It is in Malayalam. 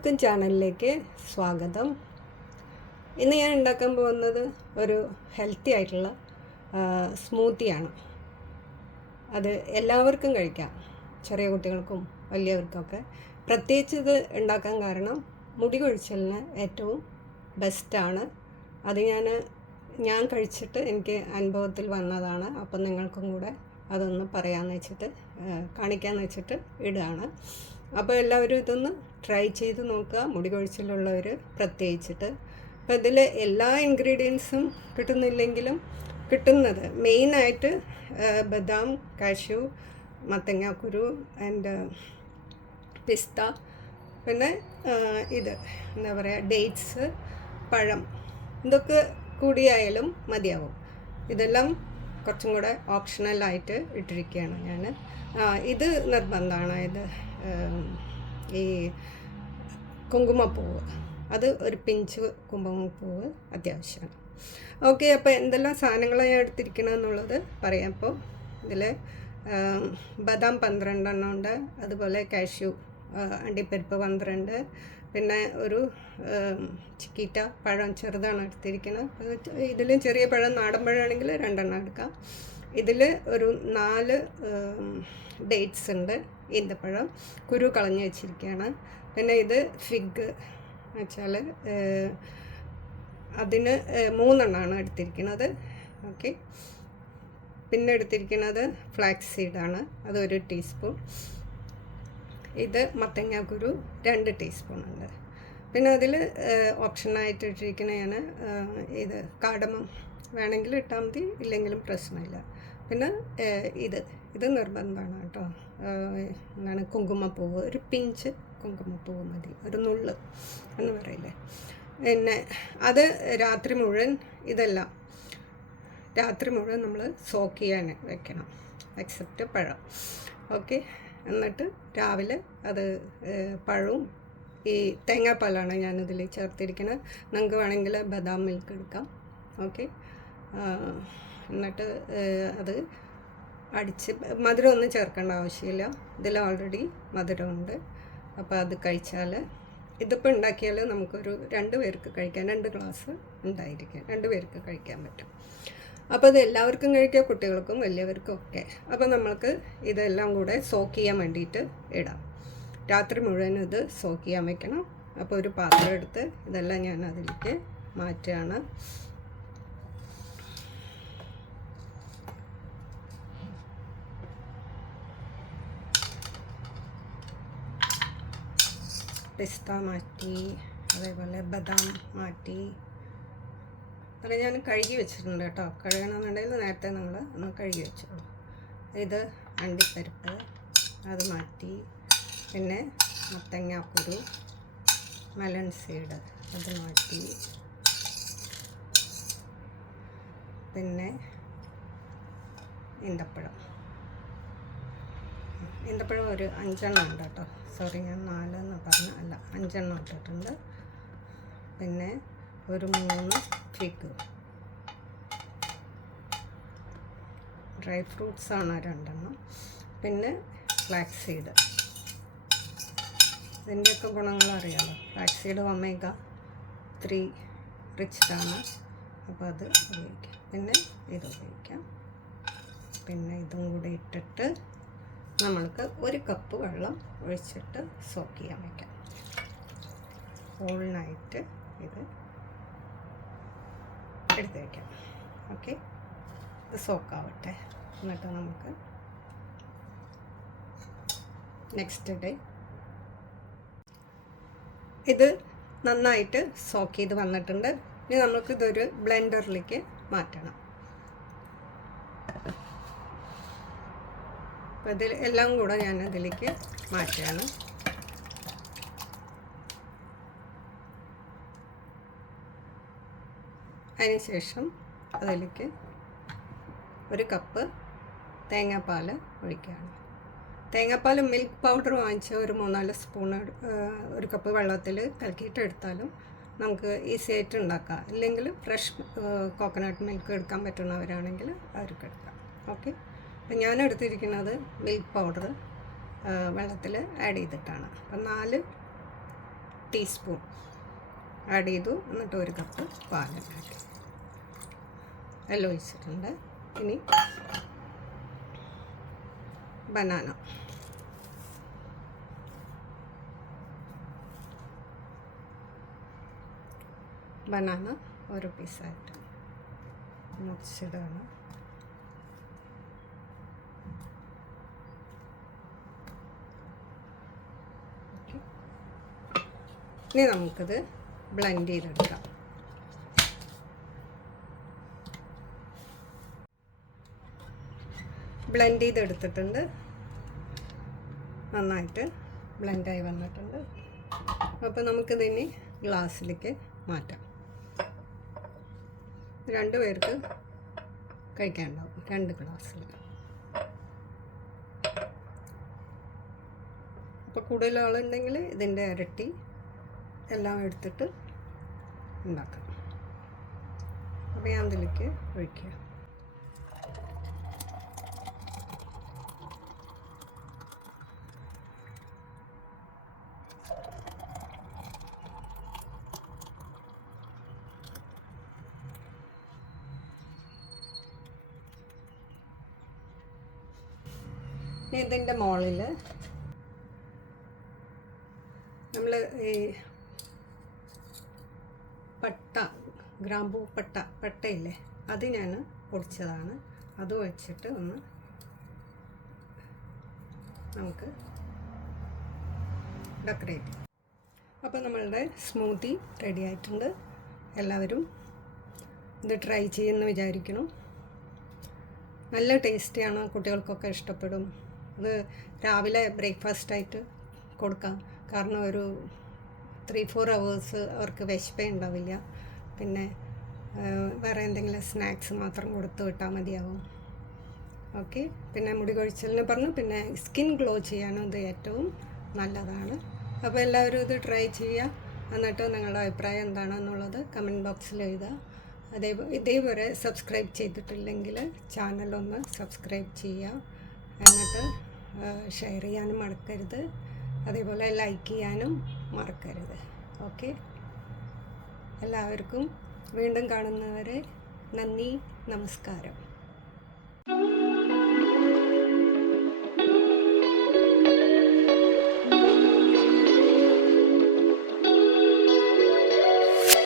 എല്ലാവർക്കും ചാനലിലേക്ക് സ്വാഗതം. ഇന്ന് ഞാൻ ഉണ്ടാക്കാൻ പോകുന്നത് ഒരു ഹെൽത്തി ആയിട്ടുള്ള സ്മൂത്തിയാണ്. അത് എല്ലാവർക്കും കഴിക്കാം, ചെറിയ കുട്ടികൾക്കും വലിയവർക്കൊക്കെ. പ്രത്യേകിച്ച് ഇത് ഉണ്ടാക്കാൻ കാരണം മുടി കൊഴിച്ചലിന് ഏറ്റവും ബെസ്റ്റാണ്. അത് ഞാൻ കഴിച്ചിട്ട് എനിക്ക് അനുഭവത്തിൽ വന്നതാണ്. അപ്പം നിങ്ങൾക്കും കൂടെ അതൊന്ന് പറയാമെന്ന് വെച്ചിട്ട് കാണിക്കാമെന്ന് വെച്ചിട്ട് ഇടുകയാണ്. അപ്പോൾ എല്ലാവരും ഇതൊന്ന് ട്രൈ ചെയ്ത് നോക്കുക, മുടി കൊഴിച്ചിലുള്ളവർ പ്രത്യേകിച്ചിട്ട്. അപ്പോൾ ഇതിൽ എല്ലാ ഇൻഗ്രീഡിയൻസും കിട്ടുന്നില്ലെങ്കിലും കിട്ടുന്നത് മെയിനായിട്ട് ബദാം, കാഷ്യൂ, മത്തങ്ങാക്കുരു ആൻഡ് പിസ്ത, പിന്നെ ഇത് എന്താ പറയുക, ഡേറ്റ്സ്, പഴം, ഇതൊക്കെ കൂടിയായാലും മതിയാവും. ഇതെല്ലാം കുറച്ചും കൂടെ ഓപ്ഷണലായിട്ട് ഇട്ടിരിക്കുകയാണ് ഞാൻ. ഇത് നിർബന്ധമാണ്. ഇത് ഈ കുങ്കുമപ്പൂവ്, അത് ഒരു പിഞ്ച് കുങ്കുമപ്പൂവ് അത്യാവശ്യമാണ്. ഓക്കെ, അപ്പോൾ എന്തെല്ലാം സാധനങ്ങളാണ് ഞാൻ എടുത്തിരിക്കണമെന്നുള്ളത് പറയാം. അപ്പോൾ ഇതിൽ ബദാം 12 എണ്ണം ഉണ്ട്, അതുപോലെ കാഷ്യൂ അണ്ടിപ്പരിപ്പ് 12, പിന്നെ ഒരു ചിക്കീറ്റ പഴം ചെറുതാണ് എടുത്തിരിക്കുന്നത്. ഇതിലും ചെറിയ പഴം, നാടൻ പഴമാണെങ്കിൽ 2 എണ്ണം എടുക്കാം. ഇതിൽ ഒരു 4 ഡേറ്റ്സ് ഉണ്ട്, ഈന്തപ്പഴം, കുരു കളഞ്ഞ് വെച്ചിരിക്കുകയാണ്. പിന്നെ ഇത് ഫിഗ് വെച്ചാൽ അതിന് 3 എണ്ണമാണ് എടുത്തിരിക്കുന്നത്. ഓക്കെ, പിന്നെ എടുത്തിരിക്കുന്നത് ഫ്ലാക്സ് സീഡാണ്, അത് 1 ടീസ്പൂൺ. ഇത് മത്തങ്ങാക്കുരു 2 ടീസ്പൂൺ ഉണ്ട്. പിന്നെ അതിൽ ഓപ്ഷനായിട്ട് ഇട്ടിരിക്കുന്ന ഞാൻ ഇത് കാടമം വേണമെങ്കിൽ ഇട്ടാൽ മതി, ഇല്ലെങ്കിലും പ്രശ്നമില്ല. പിന്നെ ഇത് നിർബന്ധമാണ് കേട്ടോ. എന്താണ്, കുങ്കുമപ്പൂവ്, ഒരു പിഞ്ച് കുങ്കുമപ്പൂവ് മതി, ഒരു നുള്ള് എന്ന് പറയില്ലേ. പിന്നെ അത് രാത്രി മുഴുവൻ, ഇതെല്ലാം രാത്രി മുഴുവൻ നമ്മൾ സോക്ക് ചെയ്യാൻ വെക്കണം, എക്സെപ്റ്റ് പഴം. ഓക്കെ, എന്നിട്ട് രാവിലെ അത് പഴവും ഈ തേങ്ങാപ്പാലാണ് ഞാനിതിൽ ചേർത്തിരിക്കുന്നത്. നിങ്ങൾക്ക് വേണമെങ്കിൽ ബദാം മിൽക്ക് എടുക്കാം. ഓക്കെ, എന്നിട്ട് അത് അടിച്ച്, മധുരം ഒന്നും ചേർക്കേണ്ട ആവശ്യമില്ല, ഇതിൽ ഓൾറെഡി മധുരമുണ്ട്. അപ്പോൾ അത് കഴിച്ചാൽ, ഇതിപ്പോൾ ഉണ്ടാക്കിയാൽ നമുക്കൊരു 2 പേർക്ക് കഴിക്കാൻ, 2 ഗ്ലാസ് ഉണ്ടായിരിക്കും, 2 പേർക്ക് കഴിക്കാൻ പറ്റും. അപ്പോൾ ഇത് എല്ലാവർക്കും കഴിക്കാം, കുട്ടികൾക്കും വലിയവർക്കും ഒക്കെ. അപ്പോൾ നമ്മൾക്ക് ഇതെല്ലാം കൂടെ സോക്ക് ചെയ്യാൻ വേണ്ടിയിട്ട് ഇടാം. രാത്രി മുഴുവൻ ഇത് സോക്ക് ചെയ്യാൻ വെക്കണം. അപ്പോൾ ഒരു പാത്രം എടുത്ത് ഇതെല്ലാം ഞാൻ അതിലേക്ക് മാറ്റുകയാണ്. പിസ്ത മാറ്റി, അതേപോലെ ബദാം മാറ്റി. അത് ഞാൻ കഴുകി വെച്ചിട്ടുണ്ട് കേട്ടോ. കഴുകണമെന്നുണ്ടെങ്കിൽ നേരത്തെ നമ്മൾ ഒന്ന് കഴുകി വെച്ചോളൂ. ഇത് അണ്ടിപ്പരിപ്പ്, അത് മാറ്റി. പിന്നെ മത്തങ്ങാക്കുരു, മെലൺ സീഡ്, അത് മാറ്റി. പിന്നെ ഈന്തപ്പഴം ഒരു 5 എണ്ണം ഉണ്ട് കേട്ടോ. സോറി, ഞാൻ 4 എന്ന് പറഞ്ഞ, അല്ല 5 എണ്ണം ഇട്ടിട്ടുണ്ട്. പിന്നെ ഒരു 3 ഫിഗ്, ഡ്രൈ ഫ്രൂട്ട്സാണ് 2 എണ്ണം. പിന്നെ ഫ്ലാക്സ് സീഡ്, ഇതിൻ്റെയൊക്കെ ഗുണങ്ങൾ അറിയാമല്ലോ. ഫ്ലാക്സ് സീഡ് omega-3 റിച്ച്ഡാണ്, അപ്പോൾ അത് ഉപയോഗിക്കാം. പിന്നെ ഇത് ഉപയോഗിക്കാം. പിന്നെ ഇതും കൂടി ഇട്ടിട്ട് നമ്മൾക്ക് 1 കപ്പ് വെള്ളം ഒഴിച്ചിട്ട് സോക്ക് ചെയ്യാൻ വയ്ക്കാം. ഹോൾ നൈറ്റ് ഇത് എടുത്ത് വയ്ക്കാം. ഓക്കെ, ഇത് സോക്കാവട്ടെ. എന്നിട്ട് നമുക്ക് നെക്സ്റ്റ് ഡേ ഇത് നന്നായിട്ട് സോക്ക് ചെയ്ത് വന്നിട്ടുണ്ട്. ഇനി നമുക്കിതൊരു ബ്ലെൻഡറിലേക്ക് മാറ്റണം. അപ്പോൾ ഇതിൽ എല്ലാം കൂടെ ഞാൻ അതിലേക്ക് മാറ്റുകയാണ്. അതിനുശേഷം അതിലേക്ക് 1 കപ്പ് തേങ്ങാപ്പാൽ ഒഴിക്കുകയാണ്. തേങ്ങാപ്പാൽ മിൽക്ക് പൗഡർ വാങ്ങിച്ച് ഒരു 3-4 സ്പൂൺ 1 കപ്പ് വെള്ളത്തിൽ കലക്കിയിട്ട് എടുത്താലും നമുക്ക് ഈസി ആയിട്ട് ഉണ്ടാക്കാം. ഇല്ലെങ്കിൽ ഫ്രഷ് കോക്കനട്ട് മിൽക്ക് എടുക്കാൻ പറ്റുന്നവരാണെങ്കിൽ അവർക്ക് എടുക്കാം. ഓക്കെ, അപ്പം ഞാൻ എടുത്തിരിക്കുന്നത് മിൽക്ക് പൗഡർ വെള്ളത്തിൽ ആഡ് ചെയ്തിട്ടാണ്. അപ്പം 4 ടീസ്പൂൺ ആഡ് ചെയ്തു. എന്നിട്ട് 1 കപ്പ് പാലുണ്ടാക്കി എല്ലാം ഒഴിച്ചിട്ടുണ്ട്. ഇനി ബനാന ഒരു പീസായിട്ട് മുറിച്ചിടാണ്. ഇനി നമുക്കിത് ബ്ലെൻഡ് ചെയ്തെടുക്കാം. ബ്ലെൻഡ് ചെയ്തെടുത്തിട്ടുണ്ട്. നന്നായിട്ട് ബ്ലെൻഡായി വന്നിട്ടുണ്ട്. അപ്പോൾ നമുക്കിതിനി ഗ്ലാസ്സിലേക്ക് മാറ്റാം. 2 പേർക്ക് കഴിക്കാനുണ്ടാവും 2 ഗ്ലാസ്സിൽ. അപ്പോൾ കൂടുതൽ ആളുണ്ടെങ്കിൽ ഇതിൻ്റെ ഇരട്ടി എല്ലാം എടുത്തിട്ട് ഉണ്ടാക്കാം. അപ്പോൾ ഞാൻ അതിലേക്ക് ഒഴിക്കുക. ഇതിൻ്റെ മുകളിൽ നമ്മൾ ഈ ഗ്രാമ്പൂ പട്ടയില്ലേ, അത് ഞാൻ പൊടിച്ചതാണ്. അത് വെച്ചിട്ട് ഒന്ന് നമുക്ക് ഡെക്കറേറ്റ് ചെയ്യാം. അപ്പോൾ നമ്മളുടെ സ്മൂത്തി റെഡി ആയിട്ടുണ്ട്. എല്ലാവരും ഇത് ട്രൈ ചെയ്യുമെന്ന് വിചാരിക്കണം. നല്ല ടേസ്റ്റിയാണ്, കുട്ടികൾക്കൊക്കെ ഇഷ്ടപ്പെടും. ഇത് രാവിലെ ബ്രേക്ക്ഫാസ്റ്റായിട്ട് കൊടുക്കാം. കാരണം ഒരു 3-4 hours അവർക്ക് വിശപ്പേ ഉണ്ടാവില്ല. പിന്നെ വേറെ എന്തെങ്കിലും സ്നാക്സ് മാത്രം കൊടുത്ത് വിട്ടാൽ മതിയാവും. ഓക്കെ. പിന്നെ മുടി കൊഴിച്ചലിന് പറഞ്ഞു, പിന്നെ സ്കിൻ ഗ്ലോ ചെയ്യാനും ഇത് ഏറ്റവും നല്ലതാണ്. അപ്പോൾ എല്ലാവരും ഇത് ട്രൈ ചെയ്യുക. എന്നിട്ട് നിങ്ങളുടെ അഭിപ്രായം എന്താണെന്നുള്ളത് കമൻറ്റ് ബോക്സിൽ എഴുതുക. ഇതേപോലെ സബ്സ്ക്രൈബ് ചെയ്തിട്ടില്ലെങ്കിൽ ചാനലൊന്ന് സബ്സ്ക്രൈബ് ചെയ്യുക. എന്നിട്ട് ഷെയർ ചെയ്യാനും മറക്കരുത്. അതേപോലെ ലൈക്ക് ചെയ്യാനും മറക്കരുത്. ഓക്കെ. എല്ലാവർക്കും വീണ്ടും കാണുന്നവരെ നന്ദി, നമസ്കാരം.